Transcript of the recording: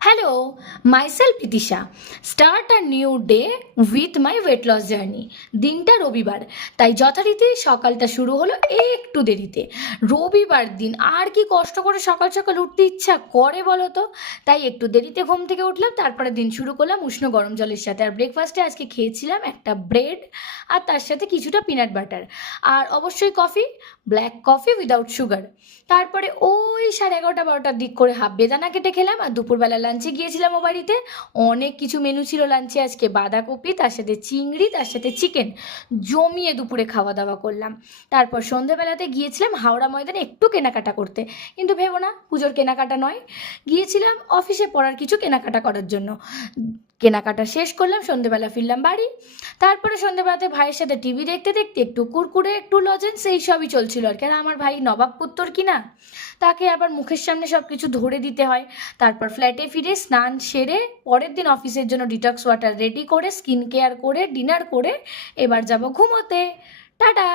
Hello, myself Itisha. Start a new day with my weight loss journey. দিনটা রবিবার, তাই যথারীতি সকালটা শুরু হলো একটু দেরিতে। রবিবার দিন আর কি কষ্ট করে সকাল সকাল উঠতে ইচ্ছা করে বলো তো। তাই একটু দেরিতে ঘুম থেকে উঠলাম, তারপরে দিন শুরু করলাম উষ্ণ গরম জলের সাথে। আর ব্রেকফাস্টে আজকে খেয়েছিলাম একটা ব্রেড আর তার সাথে কিছুটা পিনাট বাটার, আর অবশ্যই coffee, black coffee without sugar. তারপরে ওই 11:30-12টার দিক করে হাফ বেদানা কেটে খেলাম। আর দুপুরবেলা লাঞ্চে গিয়েছিলাম ও বাড়িতে। অনেক কিছু মেনু ছিল লাঞ্চে আজকে, বাঁধাকপি, তার সাথে চিংড়ি, তার সাথে চিকেন। জমিয়ে দুপুরে খাওয়া দাওয়া করলাম। তারপর সন্ধেবেলাতে গিয়েছিলাম হাওড়া ময়দানে একটু কেনাকাটা করতে, কিন্তু ভেবো না পুজোর কেনাকাটা নয়, গিয়েছিলাম অফিসে পড়ার কিছু কেনাকাটা করার জন্য। কেনাকাটা শেষ করলাম, সন্ধেবেলা ফিরলাম বাড়ি। তারপরে সন্ধেবেলাতে ভাইয়ের সাথে টিভি দেখতে দেখতে একটু কুরকুরে, একটু লজেন্স, এই সবই চলছিল আর কি। আর আমার ভাই নবাব পুত্তর কিনা, তাকে আবার মুখের সামনে সব কিছু ধরে দিতে হয়। তারপর ফ্ল্যাটে ফিরে স্নান সেরে পরের দিন অফিসের জন্য ডিটক্স ওয়াটার রেডি করে, স্কিন কেয়ার করে, ডিনার করে এবার যাব ঘুমোতে। টাটা।